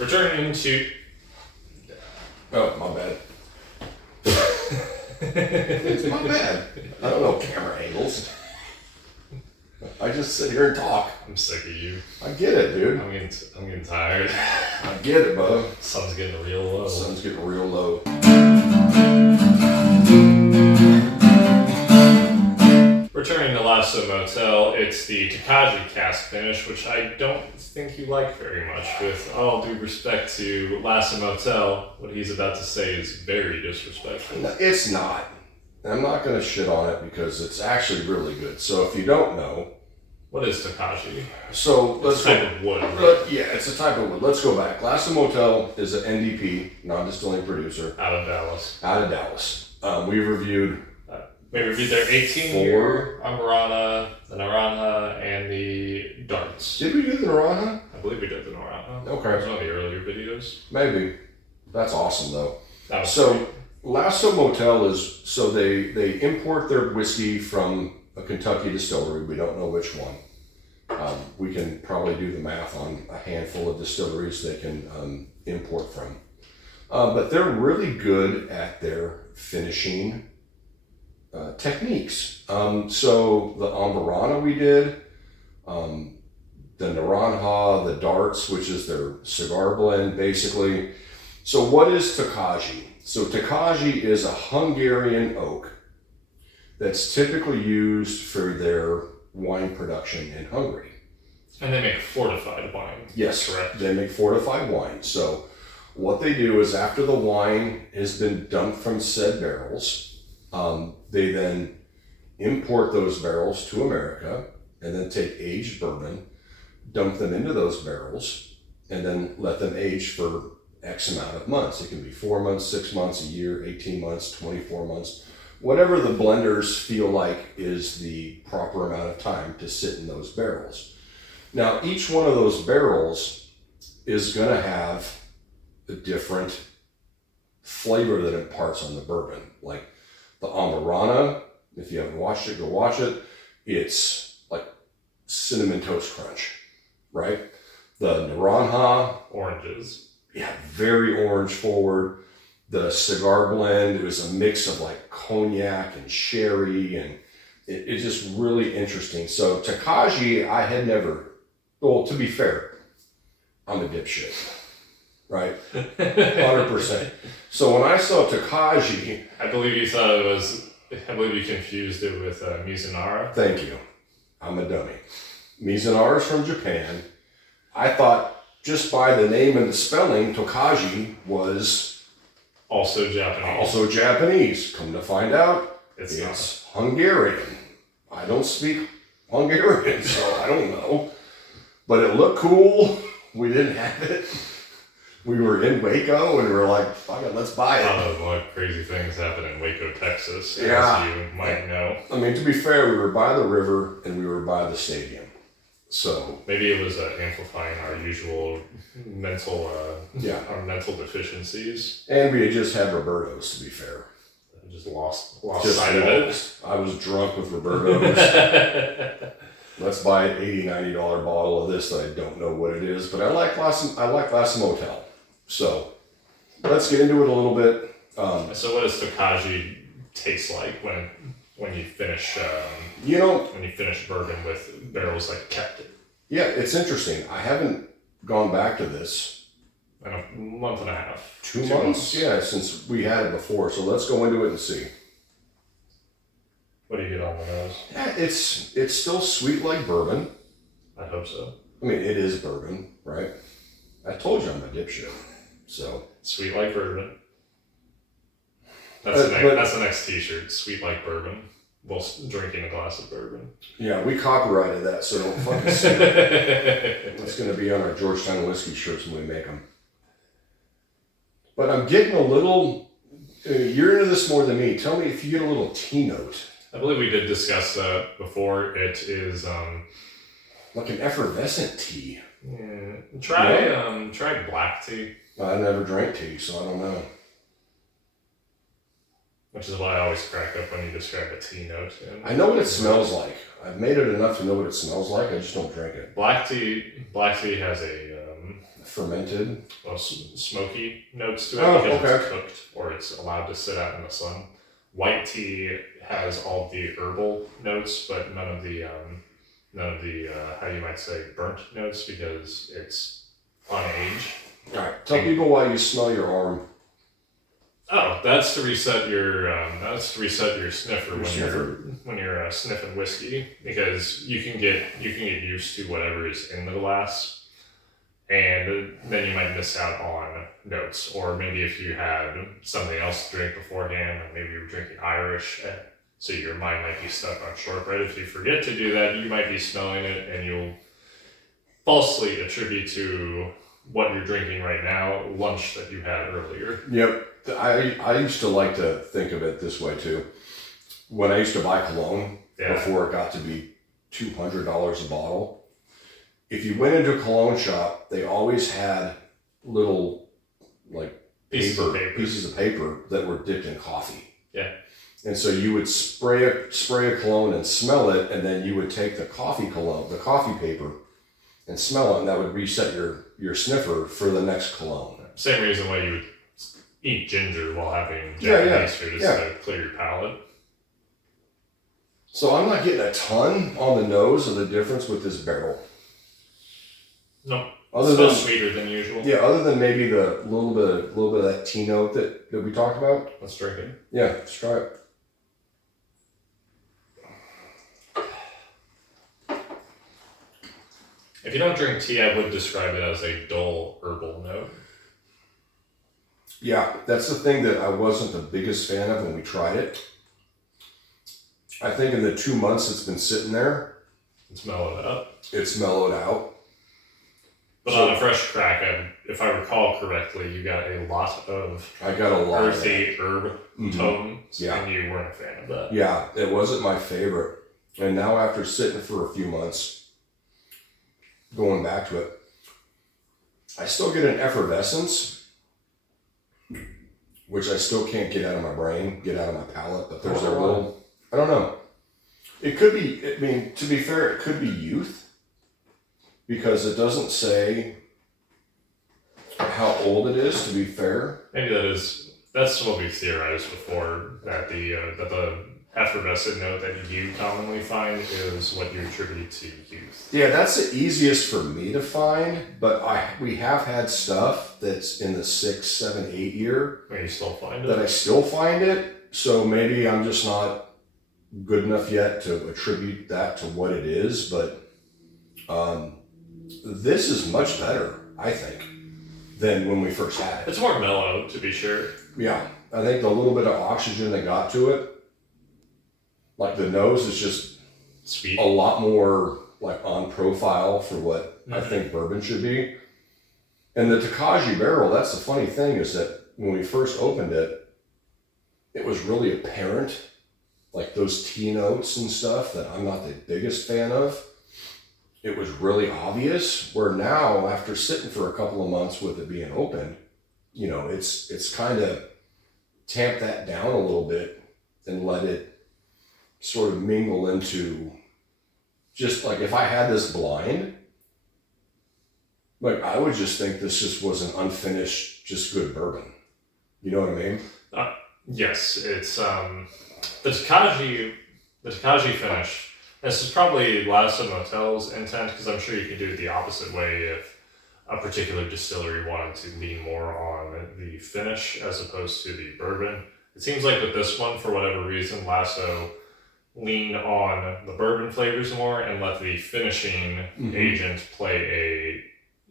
Returning to... Oh, my bad. It's my bad. I don't know camera angles. I just sit here and talk. I'm sick of you. I get it, dude. I'm getting tired. I get it, bud. Sun's getting real low. Sun's getting real low. Returning to Lasso Motel, it's the Tokaji Cask finish, which I don't think you like very much. With all due respect to Lasso Motel, what he's about to say is very disrespectful. No, it's not. I'm not going to shit on it because it's actually really good. So if you don't know... What is Tokaji? So let's type of wood, right? Yeah, it's a type of wood. Let's go back. Lasso Motel is an NDP, non-distilling producer. Out of Dallas. We reviewed... We reviewed their 18-year Amarana, the Naranja, and the Darts. Did we do the Naranja? I believe we did the Naranja. Okay. It was one of the earlier videos. Maybe. That's awesome, though. That was so, great. Lasso Motel is... So they import their whiskey from a Kentucky distillery. We don't know which one. We can probably do the math on a handful of distilleries they can import from. But they're really good at their finishing techniques. So the Ambarana we did, the Naranja, the Darts, which is their cigar blend, basically. So what is Tokaji? So Tokaji is a Hungarian oak that's typically used for their wine production in Hungary. And they make fortified wine. Yes, correct. They make fortified wine. So what they do is after the wine has been dumped from said barrels, they then import those barrels to America and then take aged bourbon, dump them into those barrels, and then let them age for X amount of months. It can be 4 months, 6 months, a year, 18 months, 24 months, whatever the blenders feel like is the proper amount of time to sit in those barrels. Now, each one of those barrels is going to have a different flavor that imparts on the bourbon. Like the Amarana, if you haven't watched it, go watch it. It's like cinnamon toast crunch, right? The Naranja, Oranges. yeah, very orange forward. The cigar blend, it was a mix of like cognac and sherry, and it's just really interesting. So Tokaji, I had never, well, to be fair, I'm a dipshit, right? 100%. So when I saw Tokaji, I believe you confused it with Mizunara. thank you, I'm a dummy. Mizunara is from Japan. I thought just by the name and the spelling, Tokaji was Also Japanese. Come to find out, it's Hungarian. I don't speak Hungarian, so I don't know. But it looked cool. We didn't have it. We were in Waco and we were like, fuck it, let's buy it. I don't know what crazy things happen in Waco, Texas, Yeah. as you might know. I mean, to be fair, we were by the river and we were by the stadium. So maybe it was amplifying our usual mental deficiencies. And we had just had Roberto's, to be fair. I just lost sight of it. I was drunk with Roberto's. Let's buy an $80, $90 bottle of this that I don't know what it is, but I like Lasso Motel. So let's get into it a little bit. So what does Tokaji taste like when you finish bourbon with barrels like kept it? Yeah, it's interesting. I haven't gone back to this in a month and a half. 2 months? Yeah, since we had it before. So let's go into it and see. What do you get on the nose? Yeah, it's still sweet like bourbon. I hope so. I mean, it is bourbon, right? I told you I'm a dipshit. So sweet like bourbon. That's the next T-shirt. Sweet like bourbon. While drinking a glass of bourbon. Yeah, we copyrighted that, so don't fucking say it. It's going to be on our Georgetown whiskey shirts when we make them. But I'm getting a little. You're into this more than me. Tell me if you get a little tea note. I believe we did discuss that before. It is like an effervescent tea. Yeah. Try black tea. I never drank tea, so I don't know. Which is why I always crack up when you describe a tea note. I know what it smells like. I've made it enough to know what it smells like. I just don't drink it. Black tea has a fermented. Well, smoky notes to it Oh, because okay. it's cooked or it's allowed to sit out in the sun. White tea has all the herbal notes, but none of the how you might say burnt notes because it's unaged. All right. Tell people why you smell your arm. Oh, that's to reset your sniffer Your when you're sniffing whiskey because you can get used to whatever is in the glass, and then you might miss out on notes. Or maybe if you had something else to drink beforehand, like maybe you were drinking Irish, so your mind might be stuck on shortbread. If you forget to do that, you might be smelling it, and you'll falsely attribute to what you're drinking right now lunch that you had earlier. Yep. I used to like to think of it this way too. When I used to buy cologne before it got to be $200 a bottle, if you went into a cologne shop, they always had little like pieces of paper that were dipped in coffee. Yeah. And so you would spray a cologne and smell it, and then you would take the coffee paper, and smell it, and that would reset your sniffer for the next cologne. Same reason why you would eat ginger while having Japanese food is to clear your palate. So I'm not getting a ton on the nose of the difference with this barrel. No, Other still than sweeter than usual. Yeah, other than maybe the little bit of that tea note that we talked about. Let's drink it. Yeah, let's try it. If you don't drink tea, I would describe it as a dull herbal note. Yeah, that's the thing that I wasn't the biggest fan of when we tried it. I think in the 2 months it's been sitting there, It's mellowed up. it's mellowed out. But on a fresh crack, if I recall correctly, you got a lot of I got a lot earthy herb tones, Yeah. and you weren't a fan of that. Yeah, it wasn't my favorite. And now after sitting for a few months, going back to it, I still get an effervescence, which I still can't get out of my brain, get out of my palate, but there's a little, I don't know. It could be, I mean, to be fair, it could be youth, because it doesn't say how old it is, to be fair. Maybe that's what we've theorized before, that the effervescent note that you commonly find is what you attribute to youth. Yeah, that's the easiest for me to find, but we have had stuff that's in the 6, 7, 8 year Maybe you still find it. that I still find it, so maybe I'm just not good enough yet to attribute that to what it is, but this is much better, I think, than when we first had it. It's more mellow, to be sure. Yeah, I think the little bit of oxygen that got to it, like the nose is just Sweet. a lot more like on profile for what I think bourbon should be. And the Tokaji barrel, that's the funny thing, is that when we first opened it, it was really apparent, like those tea notes and stuff that I'm not the biggest fan of. It was really obvious, where now, after sitting for a couple of months with it being opened, you know, it's kind of tamped that down a little bit and let it sort of mingle into, just like if I had this blind, like I would just think this just was an unfinished, just good bourbon. You know what I mean? Yes, it's the Tokaji finish. This is probably Lasso Motel's intent, because I'm sure you could do it the opposite way if a particular distillery wanted to lean more on the finish as opposed to the bourbon. It seems like with this one, for whatever reason, Lasso lean on the bourbon flavors more and let the finishing agent play a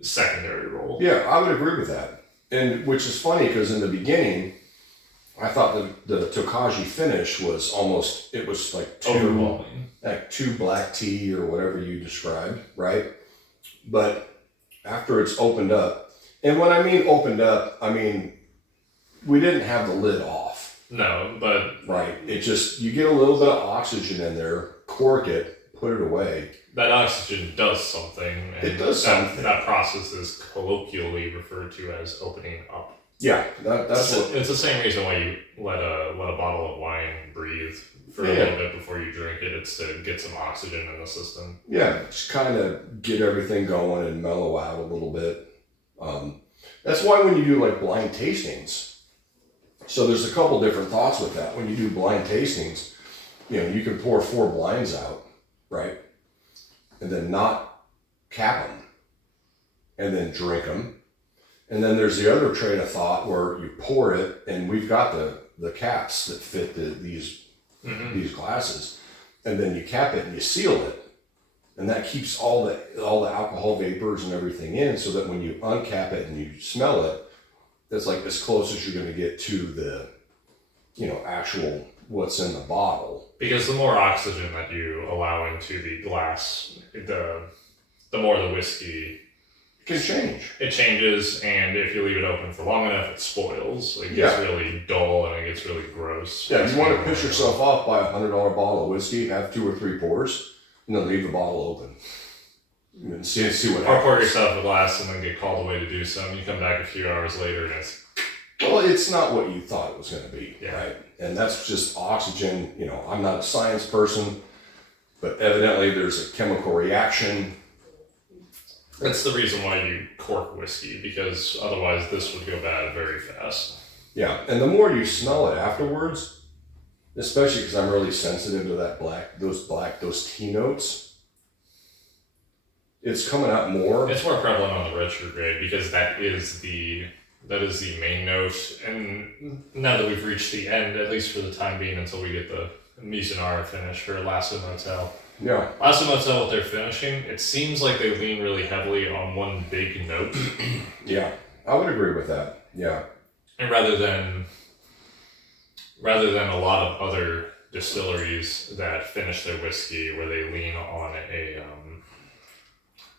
secondary role. Yeah, I would agree with that. And which is funny, because in the beginning, I thought the Tokaji finish was almost, it was like two black tea or whatever you described, right? But after it's opened up, and when I mean opened up, I mean, we didn't have the lid off. No, but... Right. It just, you get a little bit of oxygen in there, cork it, put it away. That oxygen does something. And it does something. That process is colloquially referred to as opening up. Yeah, that's it's the same reason why you let a bottle of wine breathe for a little bit before you drink it. It's to get some oxygen in the system. Yeah, just kind of get everything going and mellow out a little bit. That's why when you do like blind tastings, so there's a couple different thoughts with that. When you do blind tastings, you can pour 4 blinds out, right? And then not cap them, and then drink them. And then there's the other train of thought where you pour it, and we've got the caps that fit these glasses, and then you cap it and you seal it, and that keeps all the alcohol vapors and everything in, so that when you uncap it and you smell it, that's like as close as you're going to get to the actual what's in the bottle. Because the more oxygen that you allow into the glass, the more the whiskey can change. It changes, and if you leave it open for long enough, it spoils. It gets really dull, and it gets really gross. Yeah, you want to piss yourself off, buy a $100 bottle of whiskey, have 2 or 3 pours, and then leave the bottle open. And see what happens. Or pour yourself a glass and then get called away to do something. You come back a few hours later, and it's... Well, it's not what you thought it was going to be, right? And that's just oxygen. I'm not a science person, but evidently there's a chemical reaction. That's the reason why you cork whiskey, because otherwise this would go bad very fast. Yeah, and the more you smell it afterwards, especially because I'm really sensitive to those tea notes, it's coming out more. It's more prevalent on the richer grade because that is the main note. And now that we've reached the end, at least for the time being, until we get the Mizunara finish for Lasso Motel. Yeah. Lasso Motel, what they're finishing, it seems like they lean really heavily on one big note. Yeah, I would agree with that. Yeah. And rather than a lot of other distilleries that finish their whiskey where they lean on a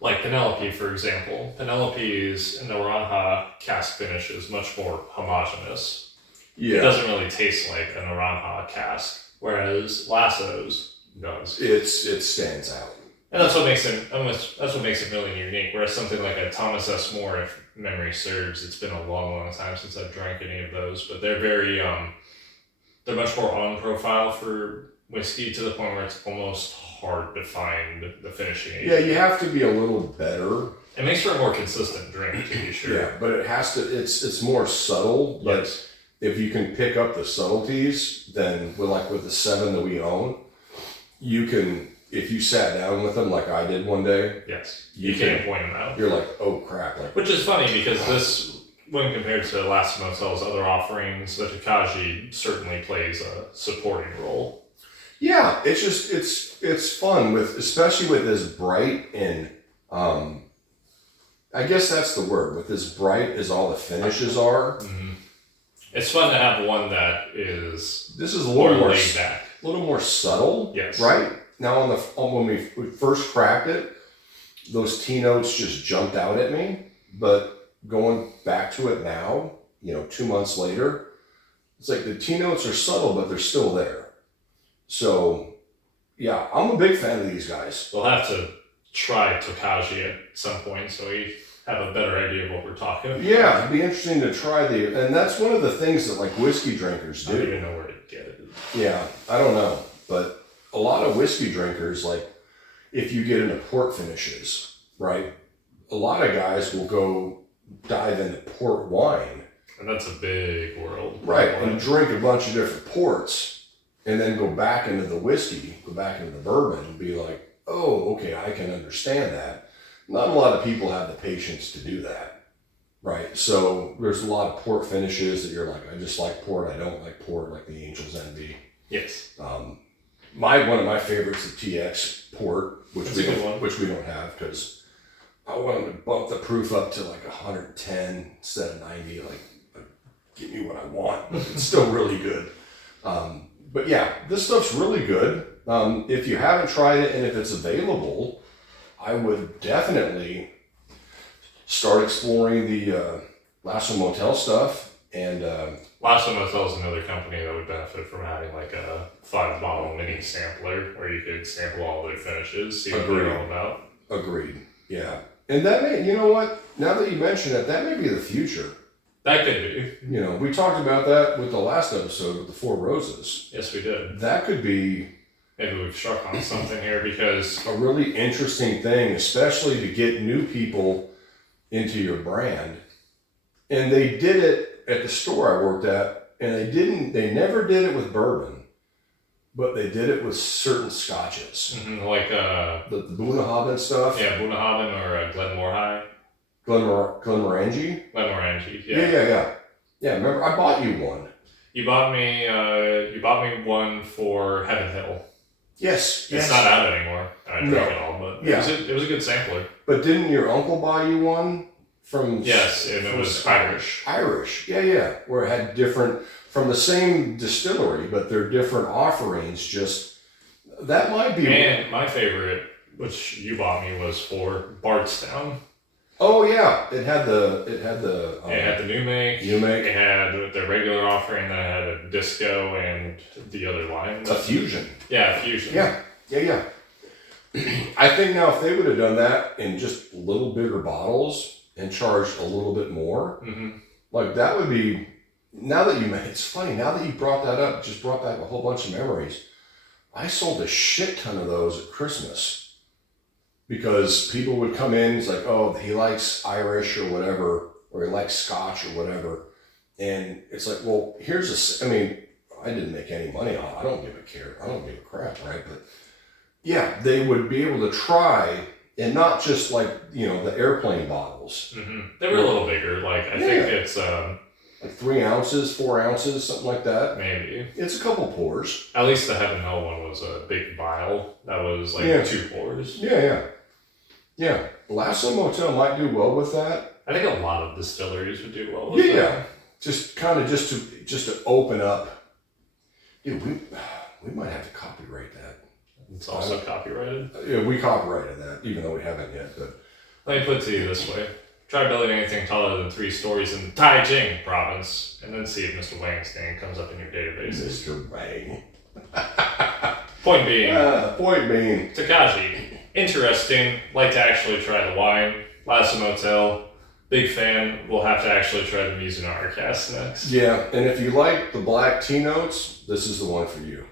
like Penelope, for example. Penelope's Naranja cask finish is much more homogeneous. Yeah. It doesn't really taste like a Naranja cask, whereas Lasso's does. It stands out. And that's what makes it really unique. Whereas something like a Thomas S. More, if memory serves, it's been a long, long time since I've drank any of those, but they're very they're much more on profile for whiskey, to the point where it's almost hard to find the finishing agent. Yeah, you have to be a little better. It makes for a more consistent drink, to be sure. Yeah, but it has to. It's more subtle. But yes. If you can pick up the subtleties, then with the 7 that we own, you can. If you sat down with them like I did one day, yes, you can point them out. You're like, oh crap! Which is funny because this, when compared to Lasso Motel's other offerings, the Tokaji certainly plays a supporting role. Yeah, it's just it's fun especially with this bright and I guess that's the word, with as bright as all the finishes are. Mm-hmm. It's fun to have one that is. This is a little more laid back, a little more subtle. Yes. Right now when we first cracked it, those tea notes just jumped out at me. But going back to it now, 2 months later, it's like the tea notes are subtle, but they're still there. So, yeah, I'm a big fan of these guys. We'll have to try Tokaji at some point so we have a better idea of what we're talking about. Yeah, it'd be interesting to try and that's one of the things that like whiskey drinkers do. I don't even know where to get it. Yeah, I don't know. But a lot of whiskey drinkers, like if you get into port finishes, right? A lot of guys will go dive into port wine. And that's a big world. Right, and drink a bunch of different ports. And then go back into the whiskey, go back into the bourbon, and be like, oh, okay, I can understand that. Not a lot of people have the patience to do that, right? So there's a lot of port finishes that you're like, I just like port, I don't like port, like the Angel's Envy. Yes. One of my favorites is TX port, which we don't have because I want them to bump the proof up to like 110 instead of 90. Like, give me what I want, but it's still really good. But yeah, this stuff's really good. If you haven't tried it and if it's available, I would definitely start exploring the Lasso Motel stuff. And Lasso Motel is another company that would benefit from having like a 5-bottle mini sampler where you could sample all their finishes, see what they're all about. Agreed. Yeah. And that may, you know what? Now that you mention it, that may be the future. That could be. We talked about that with the last episode with the 4 Roses. Yes, we did. That could be... Maybe we've struck on something here because... A really interesting thing, especially to get new people into your brand. And they did it at the store I worked at, and they never did it with bourbon, but they did it with certain scotches. Mm-hmm, like The Bunnahabhain stuff. yeah, Bunnahabhain or Glenmore High. Glenmorangie? Glenmorangie, Yeah, remember, I bought you one. You bought me one for Heaven Hill. Yes. It's not out anymore. I drank it all, but it was a good sampler. But didn't your uncle buy you one from... Yes, and it was Irish. Irish, yeah. Where it had different, from the same distillery, but they're different offerings, just... That might be... And my favorite, which you bought me, was for Bardstown. Oh yeah, it had the It had the new make. It had the regular offering that had a disco and the other line. A fusion. Yeah, a fusion. Yeah. I think now if they would have done that in just little bigger bottles and charged a little bit more, like that would be. Now that it's funny. Now that you brought that up, just brought back a whole bunch of memories. I sold a shit ton of those at Christmas. Because people would come in, it's like, oh, he likes Irish or whatever, or he likes Scotch or whatever. And it's like, well, I didn't make any money on it. I don't give a crap, right? But yeah, they would be able to try, and not just like, the airplane bottles. Mm-hmm. They were a little bigger. Like, I think it's... like 3 ounces, 4 ounces, something like that. Maybe. It's a couple pours. At least the Heaven Hill one was a big vial. That was like 2 pours. Yeah, Lasso Motel might do well with that. I think a lot of distilleries would do well with that. Yeah, just to open up. Dude, we might have to copyright that. It's also copyrighted. Yeah, we copyrighted that, even though we haven't yet. But let me put it to you this way: try building anything taller than 3 stories in Taijing province, and then see if Mr. Wang's name comes up in your databases. Mr. Wang. Point being, Tokaji. Interesting. Like to actually try the wine. Lasso Motel. Big fan. We'll have to actually try the Mizunara cast next. Yeah, and if you like the black tea notes, this is the one for you.